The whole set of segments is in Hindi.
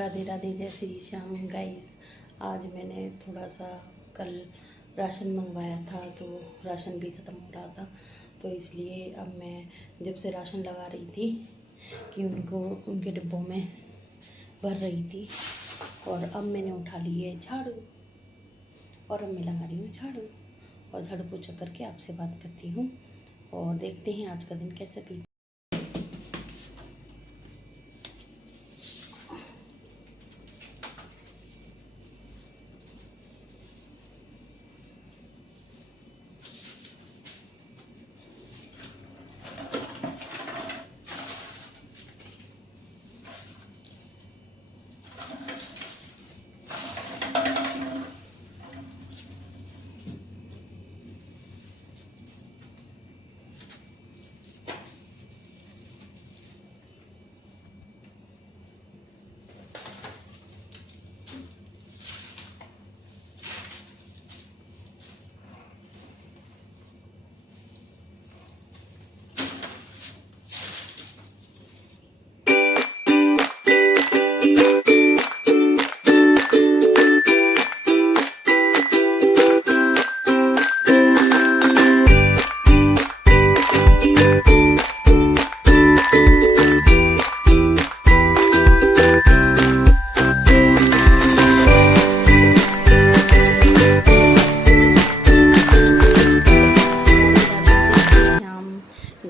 राधे राधे, जय श्री श्याम। गाइस, आज मैंने थोड़ा सा कल राशन मंगवाया था तो राशन भी ख़त्म हो रहा था, तो इसलिए अब मैं जब से राशन लगा रही थी कि उनको उनके डिब्बों में भर रही थी। और अब मैंने उठा ली है झाड़ू और अब मैं लगा रही हूँ झाड़ू, और झाड़ू पोछा करके आपसे बात करती हूँ और देखते हैं आज का दिन कैसे बीत।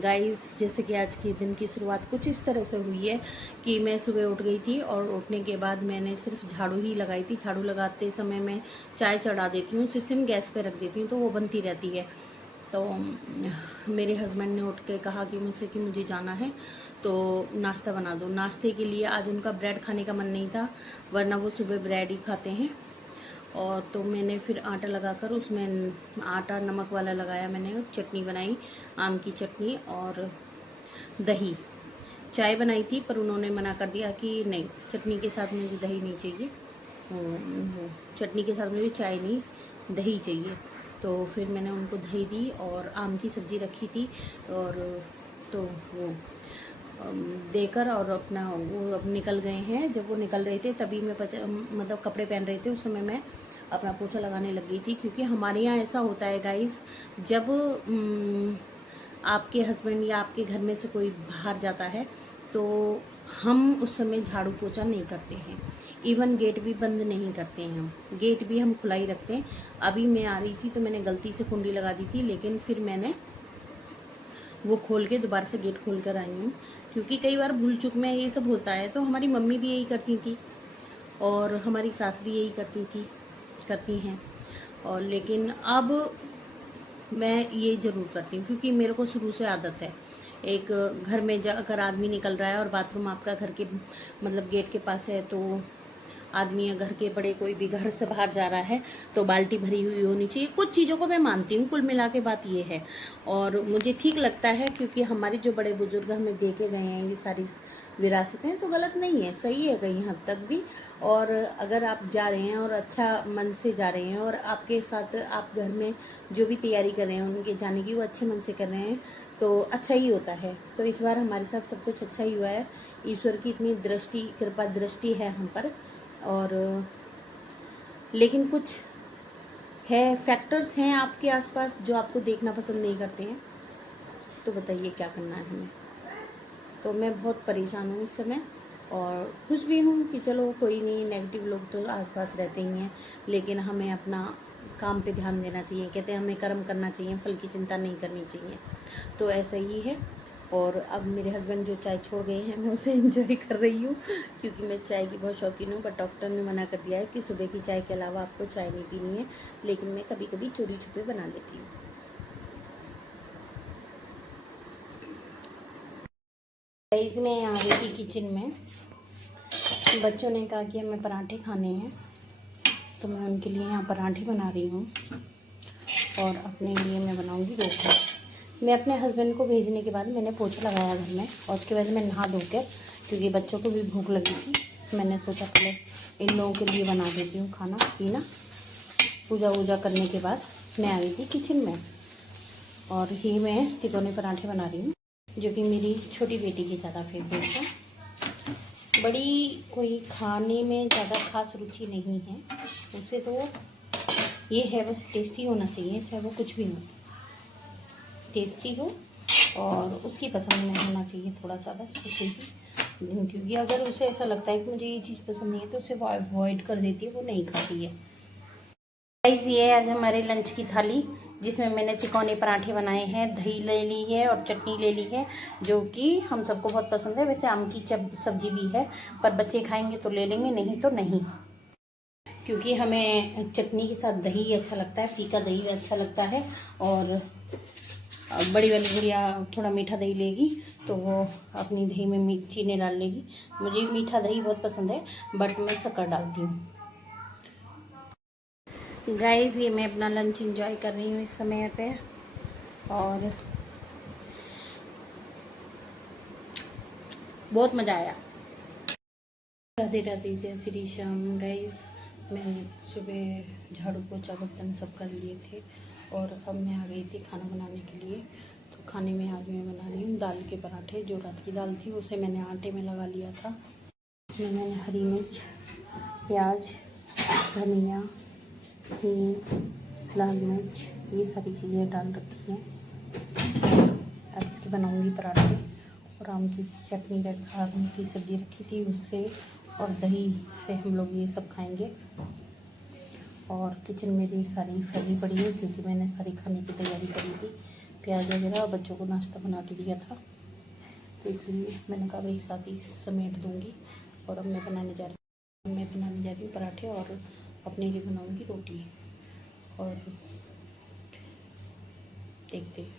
गाइस, जैसे कि आज के दिन की शुरुआत कुछ इस तरह से हुई है कि मैं सुबह उठ गई थी और उठने के बाद मैंने सिर्फ झाड़ू ही लगाई थी। झाड़ू लगाते समय मैं चाय चढ़ा देती हूँ, उसे सिम गैस पे रख देती हूँ तो वो बनती रहती है। तो मेरे हस्बैंड ने उठ के कहा कि मुझसे कि मुझे जाना है तो नाश्ता बना दो। नाश्ते के लिए आज उनका ब्रेड खाने का मन नहीं था, वरना वो सुबह ब्रेड ही खाते हैं। और तो मैंने फिर आटा लगाकर उसमें आटा नमक वाला लगाया, मैंने चटनी बनाई, आम की चटनी और दही। चाय बनाई थी पर उन्होंने मना कर दिया कि नहीं, चटनी के साथ मुझे दही नहीं चाहिए, वो चटनी के साथ मुझे चाय नहीं, दही चाहिए। तो फिर मैंने उनको दही दी और आम की सब्ज़ी रखी थी, और तो वो देकर और अपना वो अब निकल गए हैं। जब वो निकल रहे थे तभी मैं मतलब कपड़े पहन रहे थे, उस समय मैं अपना पोछा लगाने लग गई थी। क्योंकि हमारे यहाँ ऐसा होता है गाइस, जब आपके हस्बैंड या आपके घर में से कोई बाहर जाता है तो हम उस समय झाड़ू पोछा नहीं करते हैं, इवन गेट भी बंद नहीं करते हैं, हम गेट भी हम खुला ही रखते हैं। अभी मैं आ रही थी तो मैंने गलती से कुंडी लगा दी थी, लेकिन फिर मैंने वो खोल के दोबारा से गेट खोल कर आई हूँ। क्योंकि कई बार भूल चूक में ये सब होता है, तो हमारी मम्मी भी यही करती थी और हमारी सास भी यही करती हैं। और लेकिन अब मैं ये ज़रूर करती हूँ क्योंकि मेरे को शुरू से आदत है। एक घर में अगर आदमी निकल रहा है और बाथरूम आपका घर के मतलब गेट के पास है, तो आदमी या घर के बड़े कोई भी घर से बाहर जा रहा है तो बाल्टी भरी हुई होनी चाहिए। कुछ चीज़ों को मैं मानती हूँ, कुल मिला के बात ये है और मुझे ठीक लगता है, क्योंकि हमारे जो बड़े बुजुर्ग हमें देके गए हैं ये सारी विरासतें, तो गलत नहीं है, सही है कहीं हद तक भी। और अगर आप जा रहे हैं और अच्छा मन से जा रहे हैं और आपके साथ आप घर में जो भी तैयारी कर रहे हैं उनके जाने की, वो अच्छे मन से कर रहे हैं तो अच्छा ही होता है। तो इस बार हमारे साथ सब कुछ अच्छा ही हुआ है, ईश्वर की इतनी दृष्टि कृपा दृष्टि है हम पर। और लेकिन कुछ है फैक्टर्स हैं आपके आसपास जो आपको देखना पसंद नहीं करते हैं, तो बताइए क्या करना है हमें। तो मैं बहुत परेशान हूँ इस समय और खुश भी हूँ कि चलो कोई नहीं, नेगेटिव लोग तो आसपास रहते ही हैं, लेकिन हमें अपना काम पे ध्यान देना चाहिए। कहते हैं हमें कर्म करना चाहिए, फल की चिंता नहीं करनी चाहिए, तो ऐसा ही है। और अब मेरे हस्बैंड जो चाय छोड़ गए हैं मैं उसे एंजॉय कर रही हूँ, क्योंकि मैं चाय की बहुत शौकीन हूँ। बट डॉक्टर ने मना कर दिया है कि सुबह की चाय के अलावा आपको चाय नहीं पीनी है, लेकिन मैं कभी कभी चोरी छुपे बना लेती हूँ। मैं आ गई थी किचन में, बच्चों ने कहा कि हमें पराठे खाने हैं, तो मैं उनके लिए यहाँ पराठे बना रही हूँ और अपने लिए मैं बनाऊँगी रोटी। मैं अपने हस्बैंड को भेजने के बाद मैंने पोछा लगाया घर में, और उसके बाद मैं नहा धोकर, क्योंकि बच्चों को भी भूख लगी थी, मैंने सोचा पहले इन लोगों के लिए बना देती हूँ खाना पीना। पूजा वूजा करने के बाद मैं आ गई थी किचन में और ही मैं तिकोने पराठे बना रही हूँ, जो कि मेरी छोटी बेटी की ज़्यादा फेवरेट है। बड़ी कोई खाने में ज़्यादा खास रुचि नहीं है उसे, तो ये है बस टेस्टी होना चाहिए, चाहे वो कुछ भी हो, टेस्टी हो और उसकी पसंद में होना चाहिए थोड़ा सा, बस उसे ही। क्योंकि अगर उसे ऐसा लगता है कि मुझे ये चीज़ पसंद नहीं है तो उसे वो अवॉइड कर देती है, वो नहीं खाती है। गाइस ये है आज हमारे लंच की थाली, जिसमें मैंने तिकोने पराठे बनाए हैं, दही ले ली है और चटनी ले ली है, जो कि हम सबको बहुत पसंद है। वैसे आम की सब्जी भी है, पर बच्चे खाएंगे तो ले लेंगे, नहीं तो नहीं, क्योंकि हमें चटनी के साथ दही अच्छा लगता है, फीका दही अच्छा लगता है। और बड़ी वाली गुड़िया थोड़ा मीठा दही लेगी तो वो अपनी दही में चीनी डाल लेगी। मुझे मीठा दही बहुत पसंद है, बट मैं शक्कर डालती हूँ। गाइस ये मैं अपना लंच एंजॉय कर रही हूँ इस समय पे, और बहुत मज़ा आया। राधे राधे, जय श्री श्याम। गाइस मैं सुबह झाड़ू पोछा बर्तन सब कर लिए थे और अब मैं आ गई थी खाना बनाने के लिए। तो खाने में आज मैं बना रही हूँ दाल के पराठे। जो रात की दाल थी उसे मैंने आटे में लगा लिया था। इसमें मैंने हरी मिर्च, प्याज, धनिया, हींग, लाल मिर्च, ये सारी चीज़ें डाल रखी हैं। अब इसके बनाऊंगी पराठे। और आम की चटनी, आम की सब्ज़ी रखी थी उससे और दही से हम लोग ये सब खाएंगे। और किचन मेरी सारी फैली पड़ी है क्योंकि मैंने सारी खाने की तैयारी करी थी, प्याज वगैरह, बच्चों को नाश्ता बना के दिया था, तो इसलिए मैंने कहा एक साथ ही समेट दूँगी। और अब मैं बनाने जा रही हूँ पराठे और अपने लिए बनाऊँगी रोटी। और देखते हैं।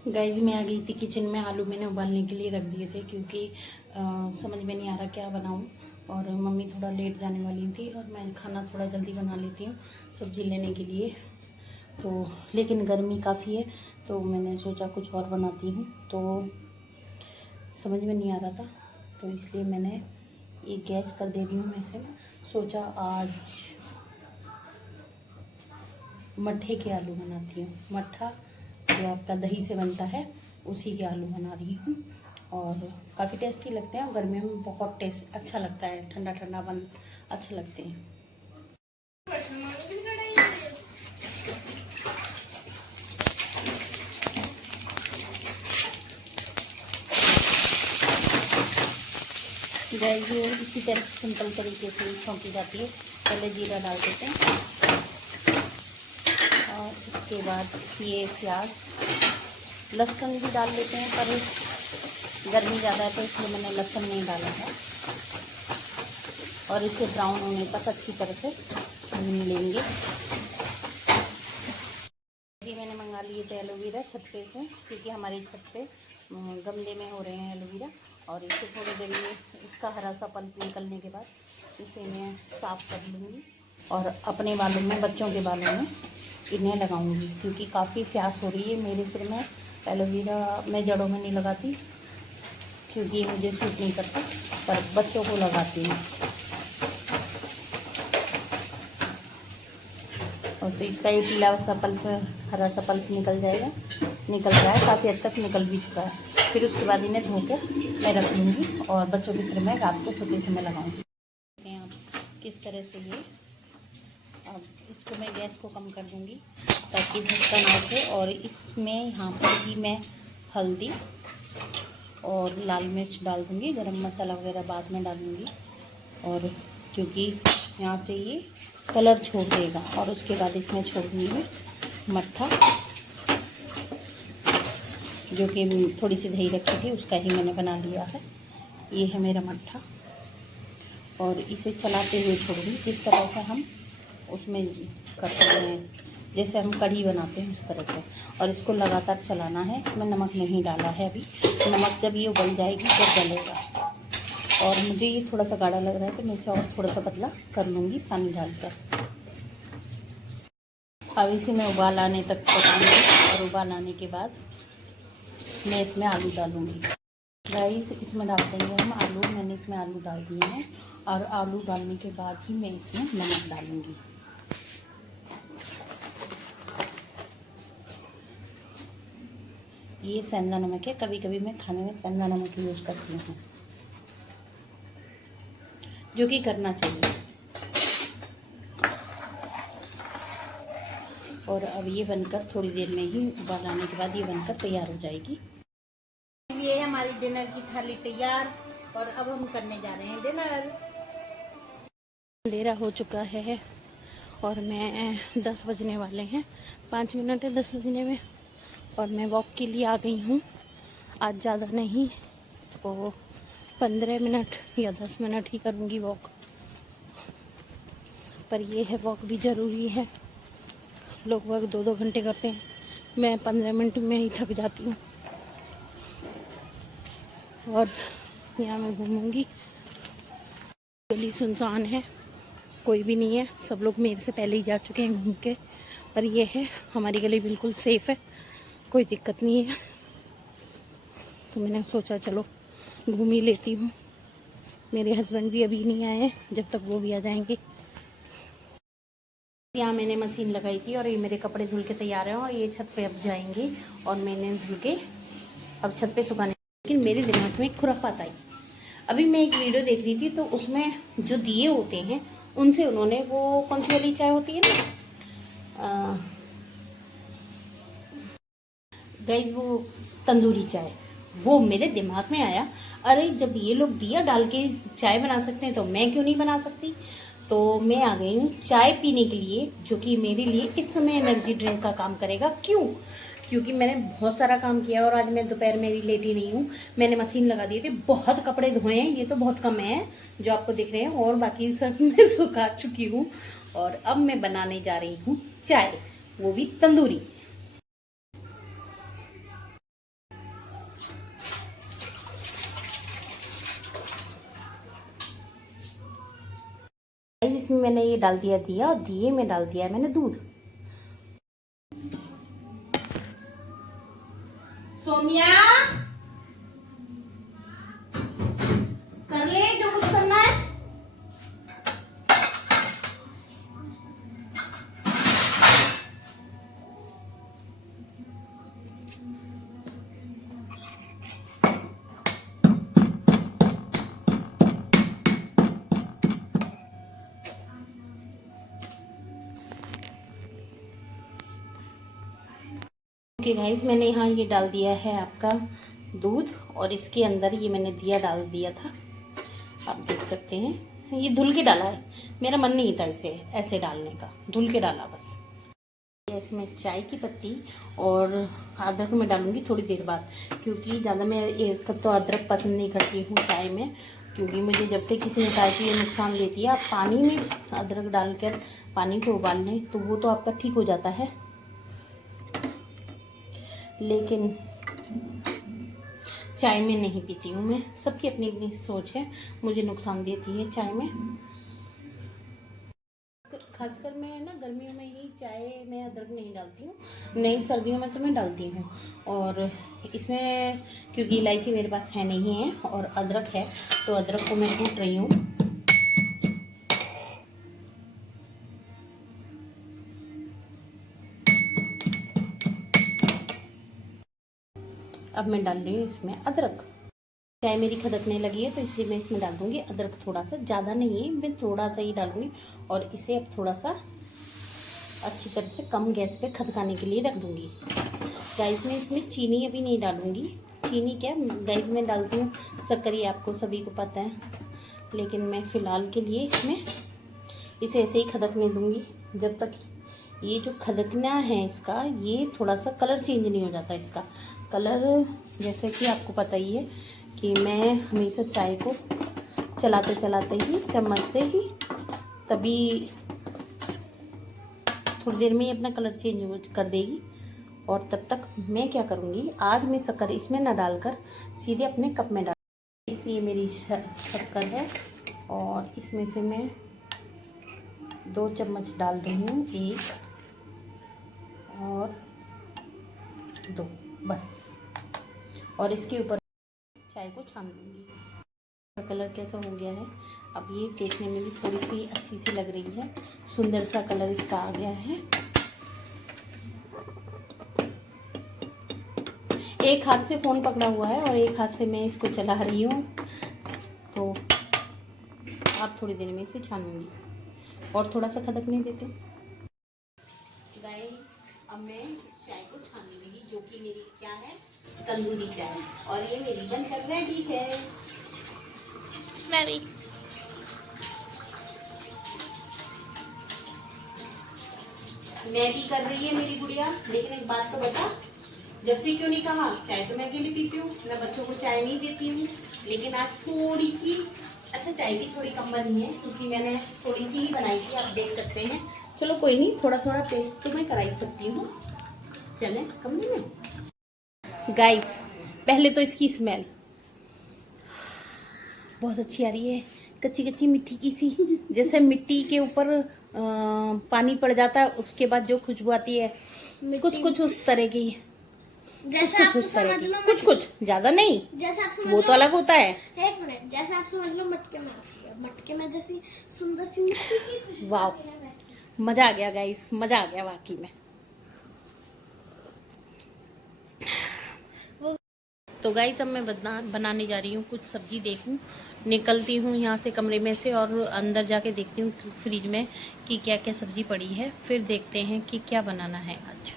गाइज मैं आ गई थी किचन में। आलू मैंने उबालने के लिए रख दिए थे क्योंकि समझ में नहीं आ रहा क्या बनाऊं, और मम्मी थोड़ा लेट जाने वाली थी और मैं खाना थोड़ा जल्दी बना लेती हूँ सब्ज़ी लेने के लिए। तो लेकिन गर्मी काफ़ी है तो मैंने सोचा कुछ और बनाती हूँ, तो समझ में नहीं आ रहा था, तो इसलिए मैंने ये गैस कर दे रही हूँ। मैं से सोचा आज मट्ठे के आलू बनाती हूँ। मट्ठा जो आपका दही से बनता है उसी के आलू बना रही हूँ, और काफ़ी टेस्टी लगते हैं और गर्मियों में बहुत टेस्ट अच्छा लगता है, ठंडा ठंडा बन अच्छे लगते हैं। गैस भी इसी तरह सिंपल तरीके से छौंकी जाती है। पहले जीरा डाल देते हैं और उसके बाद ये प्याज, लहसुन भी डाल लेते हैं, पर गर्मी ज़्यादा है तो इसलिए मैंने लहसुन नहीं डाला है। और इसे ब्राउन होने तक अच्छी तरह से भून लेंगे। ये मैंने मंगा लिए लिए थे एलोवेरा छत पे से, क्योंकि हमारे छत पे गमले में हो रहे हैं एलोवेरा। और इसे थोड़ी देर में इसका हरा सा पल्प निकलने के बाद इसे मैं साफ़ कर लूँगी और अपने बालों में, बच्चों के बालों में इन्हें लगाऊंगी, क्योंकि काफ़ी प्यास हो रही है मेरे सिर में। एलोवेरा मैं जड़ों में नहीं लगाती क्योंकि ये मुझे सूट नहीं करता, पर बच्चों को लगाती हूँ। और तो इसका ये पीला सा पल्प, हरा सा पल्प निकल जाएगा, निकल रहा है, काफ़ी हद तक निकल भी चुका है। फिर उसके बाद इन्हें धो के मैं रख लूँगी और बच्चों के सिर में रात को सोते समय लगाऊंगी। किस तरह से ये, अब इसको मैं गैस को कम कर दूँगी ताकि झटका ना उठे। और इसमें यहाँ पर भी मैं हल्दी और लाल मिर्च डाल दूँगी, गरम मसाला वगैरह बाद में डालूँगी। और क्योंकि यहाँ से ये कलर छोड़ देगा। और उसके बाद इसमें छोड़ दूँगी मट्ठा, जो कि थोड़ी सी दही रखी थी उसका ही मैंने बना लिया है। ये है मेरा मट्ठा और इसे चलाते हुए छोड़ूंगी, जिस तरह से हम उसमें करते हैं, जैसे हम कढ़ी बनाते हैं उस तरह से। और इसको लगातार चलाना है। इसमें नमक नहीं डाला है अभी, नमक जब ये उबल जाएगी तब डलेगा। और मुझे ये थोड़ा सा गाढ़ा लग रहा है तो मैं इसे और थोड़ा सा पतला कर लूँगी पानी डालकर। अब इसे मैं उबाल आने तक पकाऊंगी और उबाल आने के बाद मैं इसमें आलू डालूँगी। राइस इसमें डाल देंगे हम आलू। मैंने इसमें आलू डाल दिए हैं और आलू डालने के बाद ही मैं इसमें नमक डालूँगी। ये सेंधा नमक है, कभी कभी मैं खाने में सेंधा नमक यूज़ करती हूँ, जो कि करना चाहिए। और अब ये बनकर थोड़ी देर में ही उबाल आने के बाद ये बनकर तैयार हो जाएगी। ये हमारी डिनर की थाली तैयार और अब हम करने जा रहे हैं डिनर। अंधेरा हो चुका है और मैं 10 बजने वाले हैं, 5 मिनट है 10 बजने में। और मैं वॉक के लिए आ गई हूँ। आज ज़्यादा नहीं तो 15 मिनट या 10 मिनट ही करूँगी वॉक, पर ये है वॉक भी ज़रूरी है। लोग वॉक 2-2 घंटे करते हैं, मैं 15 मिनट में ही थक जाती हूँ। और यहाँ मैं घूमूंगी, गली सुनसान है, कोई भी नहीं है, सब लोग मेरे से पहले ही जा चुके हैं घूम के। और ये है हमारी गली, बिल्कुल सेफ़ है, कोई दिक्कत नहीं है। तो मैंने सोचा चलो घूम ही लेती हूँ। मेरे हस्बैंड भी अभी नहीं आए, जब तक वो भी आ जाएंगे। यहाँ मैंने मशीन लगाई थी और ये मेरे कपड़े धुल के तैयार हैं और ये छत पे अब जाएंगे और मैंने धुल के अब छत पे सुखाने। लेकिन मेरे दिमाग में एक खुराफात आई। अभी मैं एक वीडियो देख रही थी तो उसमें जो दिए होते हैं उनसे उन्होंने वो कौन सी वाली चाय होती है ना गाइस, वो तंदूरी चाय, वो मेरे दिमाग में आया। अरे जब ये लोग दिया डाल के चाय बना सकते हैं तो मैं क्यों नहीं बना सकती। तो मैं आ गई हूँ चाय पीने के लिए, जो कि मेरे लिए इस समय एनर्जी ड्रिंक का काम करेगा। क्यों? क्योंकि मैंने बहुत सारा काम किया और आज मैं दोपहर में भी लेटी नहीं हूँ। मैंने मशीन लगा दी थी, बहुत कपड़े धोए हैं, ये तो बहुत कम है जो आपको दिख रहे हैं, और बाकी सब मैं सुखा चुकी हूँ। और अब मैं बनाने जा रही हूँ चाय, वो भी तंदूरी। इसमें मैंने ये डाल दिया दिया और दिए में डाल दिया है मैंने दूध। सोमिया कर ले जो कुछ करना है। ओके गाइस, मैंने यहाँ ये डाल दिया है आपका दूध और इसके अंदर ये मैंने दिया डाल दिया था, आप देख सकते हैं। ये धुल के डाला है, मेरा मन नहीं था इसे ऐसे डालने का, धुल के डाला बस। इसमें चाय की पत्ती और अदरक मैं डालूंगी थोड़ी देर बाद, क्योंकि ज़्यादा मैं एक तो अदरक पसंद नहीं करती हूँ चाय में, क्योंकि मुझे जब से किसी ने कहा कि ये नुकसान लेती है। आप पानी में अदरक डालकर पानी को उबाल लें तो वो तो आपका ठीक हो जाता है, लेकिन चाय में नहीं पीती हूँ मैं। सबकी अपनी अपनी सोच है, मुझे नुकसान देती है चाय में। खासकर मैं ना गर्मियों में ही चाय में अदरक नहीं डालती हूँ, नहीं सर्दियों में तो मैं डालती हूँ। और इसमें क्योंकि इलायची मेरे पास है नहीं है और अदरक है, तो अदरक को मैं कूट रही हूँ। अब मैं डाल रही हूँ इसमें अदरक। चाय मेरी खदकने लगी है तो इसलिए मैं इसमें डाल दूँगी अदरक, थोड़ा सा, ज़्यादा नहीं है, मैं थोड़ा सा ही डालूँगी। और इसे अब थोड़ा सा अच्छी तरह से कम गैस पे खदकाने के लिए रख दूँगी। गाइस मैं इसमें चीनी अभी नहीं डालूँगी। चीनी क्या गाइस मैं डालती हूँ शक्कर, ये आपको सभी को पता है, लेकिन मैं फ़िलहाल के लिए इसमें इसे ऐसे ही खदकने दूँगी जब तक ये जो खदकना है इसका, ये थोड़ा सा कलर चेंज नहीं हो जाता इसका कलर। जैसे कि आपको पता ही है कि मैं हमेशा चाय को चलाते चलाते ही चम्मच से ही, तभी थोड़ी देर में ही अपना कलर चेंज कर देगी। और तब तक मैं क्या करूँगी, आज मैं शक्कर इसमें ना डालकर सीधे अपने कप में डाल। ये मेरी शक्कर है और इसमें से मैं 2 चम्मच डाल रही हूँ, 1 और 2 बस। और इसके ऊपर चाय को छान लूँगी। कलर कैसा हो गया है, अब ये देखने में भी थोड़ी सी अच्छी सी लग रही है, सुंदर सा कलर इसका आ गया है। एक हाथ से फ़ोन पकड़ा हुआ है और एक हाथ से मैं इसको चला रही हूँ, तो आप थोड़ी देर में इसे छानूंगी और थोड़ा सा खदकने देते हैं। गाइस अब मैं इस चाय को छान लूँगी, जो कि मेरी क्या है, तंदूरी चाय, और ये मेरी बनकर रेडी है। मैं भी कर रही है मेरी गुड़िया। लेकिन एक बात तो बता, जब से क्यों नहीं कहा, चाय तो मैं अकेले पीती हूँ, मैं बच्चों को चाय नहीं देती हूँ। लेकिन आज थोड़ी सी, अच्छा चाय की थोड़ी कम बनी है क्योंकि मैंने थोड़ी सी ही बनाई थी, आप देख सकते हैं। चलो कोई नहीं, थोड़ा थोड़ा टेस्ट तो मैं करा ही सकती हूँ, चलें कम नहीं है। गाइस पहले तो इसकी स्मेल बहुत अच्छी आ रही है, कच्ची कच्ची मिट्टी की सी, जैसे मिट्टी के ऊपर पानी पड़ जाता है उसके बाद जो खुशबू आती है, कुछ उस तरह की, कुछ उस तरह की, कुछ ज्यादा नहीं, जैसे आप वो तो अलग होता है। एक मिनट, जैसे आप समझ लो मटके में जैसी सुंदर सी मिट्टी की खुशबू। वाह, मजा आ गया गाइस, मजा आ गया वाकई में। तो गाइस अब मैं बनाने जा रही हूँ कुछ सब्जी। देखूँ, निकलती हूँ यहाँ से कमरे में से और अंदर जाके देखती हूँ फ्रिज में कि क्या क्या सब्जी पड़ी है, फिर देखते हैं कि क्या बनाना है आज।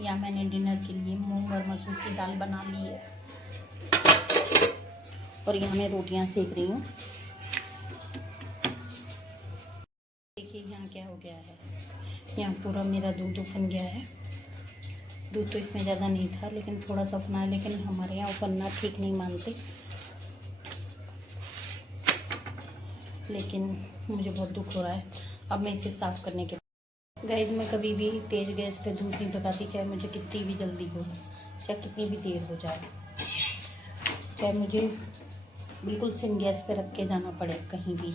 यहाँ मैंने डिनर के लिए मूंग और मसूर की दाल बना ली है और यहाँ मैं रोटियाँ सेक रही हूँ। देखिए यहाँ क्या हो गया है, यहाँ पूरा मेरा दूध उफन गया है। दूध तो इसमें ज़्यादा नहीं था लेकिन थोड़ा सा उफना है, लेकिन हमारे यहाँ उफनना ठीक नहीं मानते, लेकिन मुझे बहुत दुख हो रहा है। अब मैं इसे साफ़ करने के गाइस, मैं कभी भी तेज़ गैस पे दूध नहीं पकाती, चाहे मुझे कितनी भी जल्दी हो, चाहे कितनी भी देर हो जाए, चाहे मुझे बिल्कुल सिम गैस पे रख के जाना पड़े कहीं भी।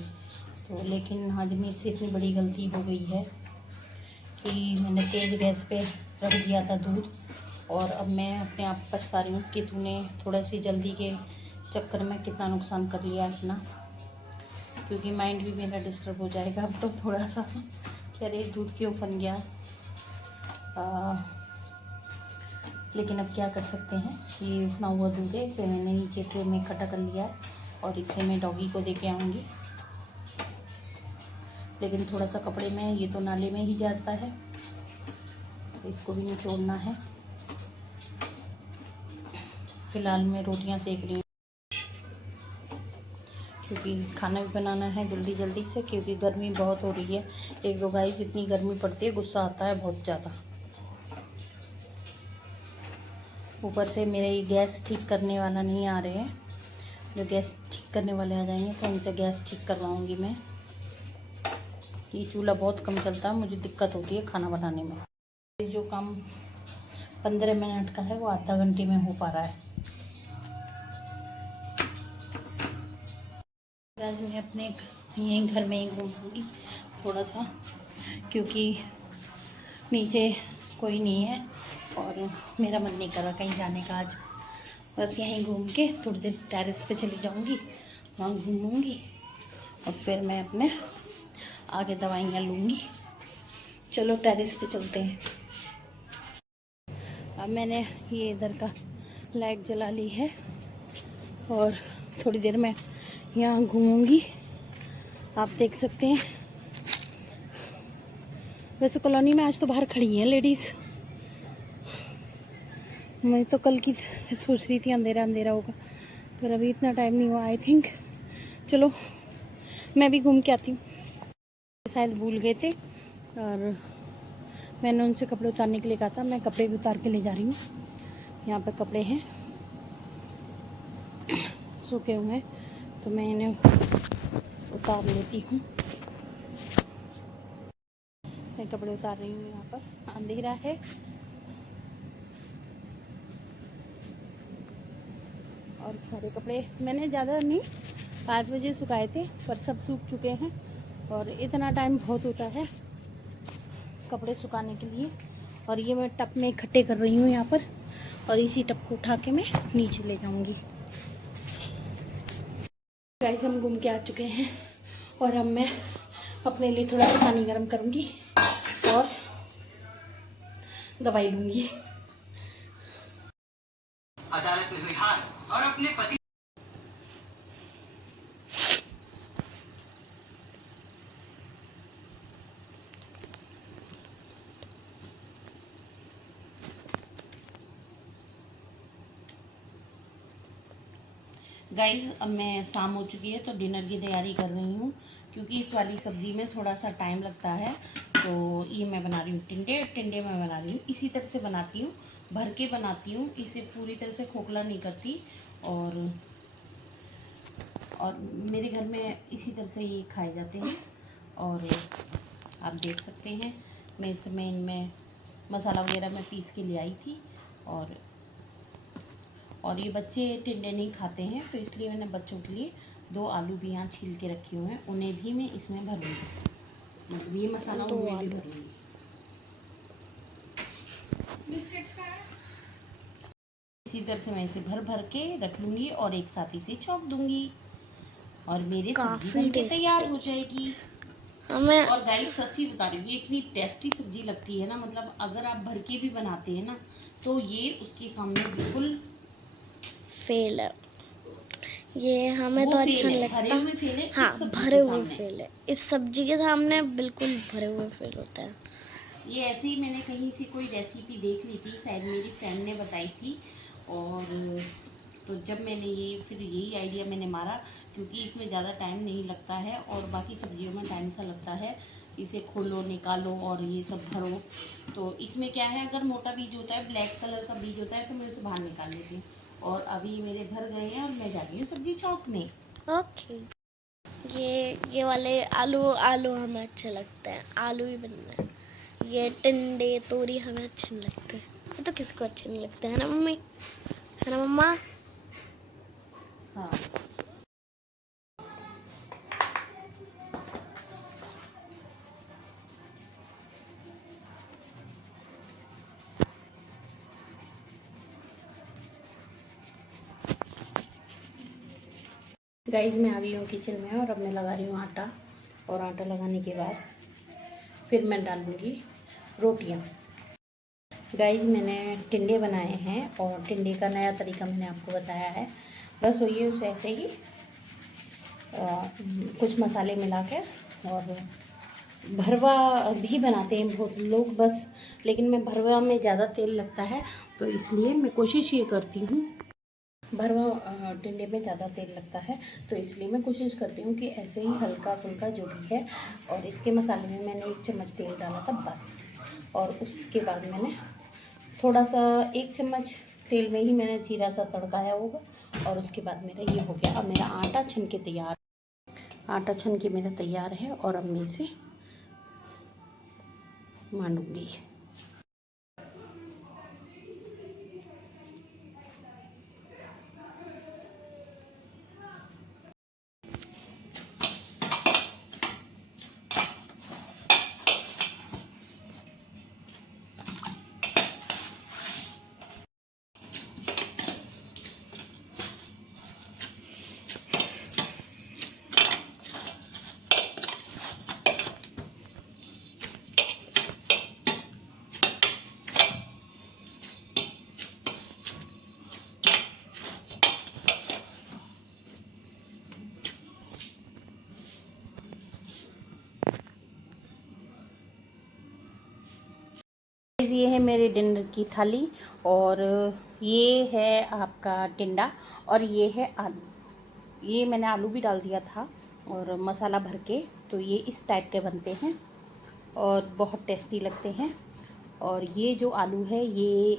तो लेकिन आज मेरे से इतनी बड़ी गलती हो गई है कि मैंने तेज़ गैस पे रख दिया था दूध, और अब मैं अपने आप पछता रही हूँ कि तूने थोड़ा सी जल्दी के चक्कर में कितना नुकसान कर लिया अपना, क्योंकि माइंड भी मेरा डिस्टर्ब हो जाएगा अब तो थोड़ा सा कि अरे दूध क्यों बन गया। लेकिन अब क्या कर सकते हैं, ये उफना हुआ दूध है, इसे मैंने नीचे ट्रे में इकट्ठा कर लिया और इसे मैं डॉगी को दे के आऊँगी। लेकिन थोड़ा सा कपड़े में, ये तो नाले में ही जाता है, तो इसको भी निचोड़ना है। फ़िलहाल मैं रोटियां सेक रही हूँ क्योंकि खाना भी बनाना है जल्दी जल्दी से, क्योंकि गर्मी बहुत हो रही है। एक दो गाइस इतनी गर्मी पड़ती है, गुस्सा आता है बहुत ज़्यादा। ऊपर से मेरे गैस ठीक करने वाला नहीं आ रहे हैं, जो गैस ठीक करने वाले आ जाएंगे तो उनसे गैस ठीक करवाऊँगी मैं। ये चूल्हा बहुत कम चलता है, मुझे दिक्कत होती है खाना बनाने में। ये जो काम 15 मिनट का है वो आधा घंटे में हो पा रहा है। आज मैं अपने यहीं घर में ही घूमूंगी थोड़ा सा, क्योंकि नीचे कोई नहीं है और मेरा मन नहीं कर रहा कहीं जाने का आज। बस यहीं घूम के थोड़ी देर टेरेस पे चली जाऊंगी, वहाँ घूमूंगी और फिर मैं अपने आगे दवाइयाँ लूँगी। चलो टेरेस पे चलते हैं। अब मैंने ये इधर का लाइट जला ली है और थोड़ी देर में यहाँ घूमूंगी। आप देख सकते हैं, वैसे कॉलोनी में आज तो बाहर खड़ी हैं लेडीज़। मैं तो कल की सोच रही थी अंधेरा अंधेरा होगा, पर अभी इतना टाइम नहीं हुआ आई थिंक। चलो मैं भी घूम के आती हूँ। शायद भूल गए थे और मैंने उनसे कपड़े उतारने के लिए कहा था। मैं कपड़े भी उतार के ले जा रही हूँ। यहाँ पर कपड़े हैं सूखे हुए हैं तो मैं इन्हें उतार लेती हूँ। मैं कपड़े उतार रही हूँ। यहाँ पर अंधेरा है और सारे कपड़े मैंने ज़्यादा नहीं 5 बजे सुखाए थे, पर सब सूख चुके हैं और इतना टाइम बहुत होता है कपड़े सुखाने के लिए। और ये मैं टब में इकट्ठे कर रही हूँ यहाँ पर, और इसी टब को उठा के मैं नीचे ले जाऊँगी। गाइस हम घूम के आ चुके हैं और अब मैं अपने लिए थोड़ा सा पानी गर्म करूँगी और दवाई लूँगी। अदालत में हुई हार और अपने पति गाइस अब मैं शाम हो चुकी है तो डिनर की तैयारी कर रही हूँ, क्योंकि इस वाली सब्ज़ी में थोड़ा सा टाइम लगता है। तो ये मैं बना रही हूँ टिंडे मैं बना रही हूँ। इसी तरह से बनाती हूँ, भर के बनाती हूँ, इसे पूरी तरह से खोखला नहीं करती। और मेरे घर में इसी तरह से ये खाए जाते हैं। और आप देख सकते हैं मैं इस समय इनमें मसाला वगैरह मैं पीस के ले आई थी। और ये बच्चे टिंडे नहीं खाते हैं तो इसलिए मैंने बच्चों के लिए 2 आलू भी यहाँ छील के रखे हुए हैं, उन्हें भी मैं इसमें भरूँगी। मतलब ये मसाला उनमें भी भरूँगी। बिस्किट्स का है। इसी तरह से मैं इसे भर भर के रख लूँगी और एक साथ इसे छौंक दूँगी और मेरे सब्जी बनके तैयार हो जाएगी। हमें और गाइस सच्ची बता रही हूँ, ये इतनी टेस्टी सब्जी लगती है ना, मतलब अगर आप भर के भी बनाते हैं ना तो ये उसके सामने बिल्कुल फेल है। ये हमें तो अच्छा नहीं लगता। भरे हुए फेल है। हाँ, भरे हुए फेल है। इस सब्जी के सामने बिल्कुल भरे हुए फेल होता है। ये ऐसे ही मैंने कहीं से कोई रेसिपी देख ली थी, शायद मेरी फ्रेंड ने बताई थी। और तो जब मैंने फिर यही आइडिया मैंने मारा, क्योंकि इसमें ज़्यादा टाइम नहीं लगता है और बाकी सब्जियों में टाइम सा लगता है। इसे खोलो, निकालो और ये सब भरो। तो इसमें क्या है, अगर मोटा बीज होता है, ब्लैक कलर का बीज होता है, तो मैं उसे बाहर निकाल लेती हूँ। और अभी मेरे भर गए हैं और मैं जा रही हूँ सब्जी छौंकने। ओके। ये वाले आलू हमें अच्छे लगते हैं, आलू ही बनना है। ये टिंडे तोरी हमें अच्छे नहीं लगते। ये तो किसी को अच्छे नहीं लगते है ना मम्मी, है ना मम्मा? हाँ गाइस मैं आ गई हूँ किचन में और अब मैं लगा रही हूँ आटा। और आटा लगाने के बाद फिर मैं डालूँगी रोटियाँ। गाइस मैंने टिंडे बनाए हैं और टिंडे का नया तरीका मैंने आपको बताया है। बस वही है, उसे ऐसे ही कुछ मसाले मिला कर और भरवा भी बनाते हैं बहुत लोग बस, लेकिन मैं भरवा में ज़्यादा तेल लगता है तो इसलिए मैं कोशिश ये करती हूँ। भरवा टिंडे में ज़्यादा तेल लगता है तो इसलिए मैं कोशिश करती हूँ कि ऐसे ही हल्का फुल्का जो भी है। और इसके मसाले में मैंने 1 चम्मच तेल डाला था बस, और उसके बाद मैंने थोड़ा सा 1 चम्मच तेल में ही मैंने जीरा सा तड़काया होगा और उसके बाद मेरा ये हो गया। अब मेरा आटा छन के तैयार, आटा छन के मेरा तैयार है और अब मैं इसे मांडूंगी। ये है मेरे डिनर की थाली और ये है आपका टिंडा और ये है आलू। ये मैंने आलू भी डाल दिया था और मसाला भर के, तो ये इस टाइप के बनते हैं और बहुत टेस्टी लगते हैं। और ये जो आलू है ये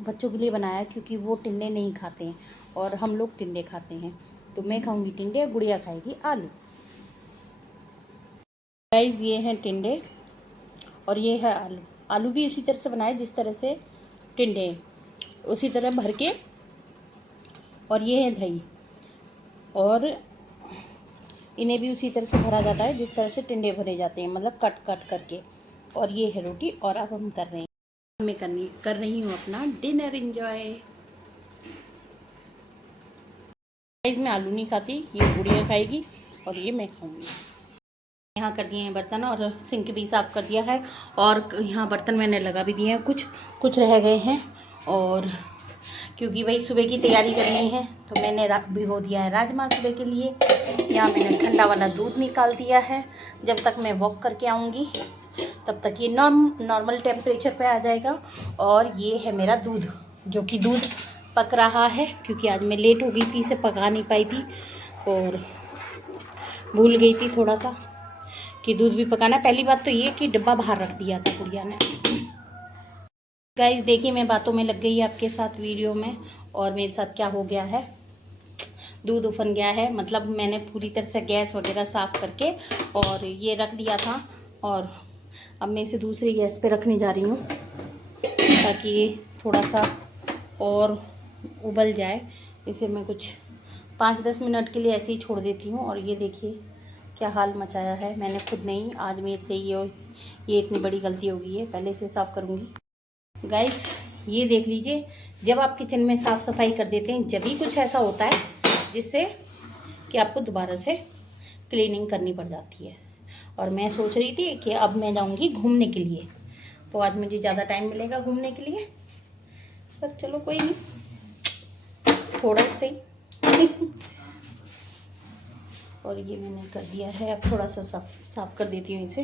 बच्चों के लिए बनाया क्योंकि वो टिंडे नहीं खाते हैं और हम लोग टिंडे खाते हैं, तो मैं खाऊंगी टिंडे, गुड़िया खाएगी आलू। गाइस ये हैं टिंडे और ये है आलू। आलू भी उसी तरह से बनाए जिस तरह से टिंडे हैं, उसी तरह भर के। और ये है दही और इन्हें भी उसी तरह से भरा जाता है जिस तरह से टिंडे भरे जाते हैं, मतलब कट कट करके। और ये है रोटी और अब हम कर रहे हैं, मैं कर रही हूँ अपना डिनर एंजॉय। मैं आलू नहीं खाती, ये गुड़िया खाएगी और ये मैं खाऊंगी। यहाँ कर दिए हैं बर्तन और सिंक भी साफ़ कर दिया है और यहाँ बर्तन मैंने लगा भी दिए हैं, कुछ रह गए हैं। और क्योंकि भाई सुबह की तैयारी करनी है तो मैंने भिगो दिया है राजमा सुबह के लिए। यहाँ मैंने ठंडा वाला दूध निकाल दिया है, जब तक मैं वॉक करके आऊँगी तब तक ये नॉर्मल टेम्परेचर पे आ जाएगा। और ये है मेरा दूध, जो कि दूध पक रहा है क्योंकि आज मैं लेट हो गई थी, इसे पका नहीं पाई थी और भूल गई थी थोड़ा सा कि दूध भी पकाना। पहली बात तो ये कि डब्बा बाहर रख दिया था गुड़िया ने। गाइस देखिए मैं बातों में लग गई आपके साथ वीडियो में, और मेरे साथ क्या हो गया है, दूध उफन गया है। मतलब मैंने पूरी तरह से गैस वगैरह साफ़ करके और ये रख दिया था और अब मैं इसे दूसरी गैस पे रखने जा रही हूँ ताकि ये थोड़ा सा और उबल जाए। इसे मैं कुछ 5-10 मिनट के लिए ऐसे ही छोड़ देती हूँ। और ये देखिए क्या हाल मचाया है, मैंने खुद नहीं, आज मेरे से ये इतनी बड़ी गलती हो गई है। पहले से साफ़ करूँगी। गाइस ये देख लीजिए, जब आप किचन में साफ़ सफाई कर देते हैं जब भी कुछ ऐसा होता है जिससे कि आपको दोबारा से क्लीनिंग करनी पड़ जाती है। और मैं सोच रही थी कि अब मैं जाऊंगी घूमने के लिए, तो आज मुझे ज़्यादा टाइम मिलेगा घूमने के लिए, पर चलो कोई नहीं, थोड़ा से ही और ये मैंने कर दिया है। अब थोड़ा सा साफ़ कर देती हूँ इसे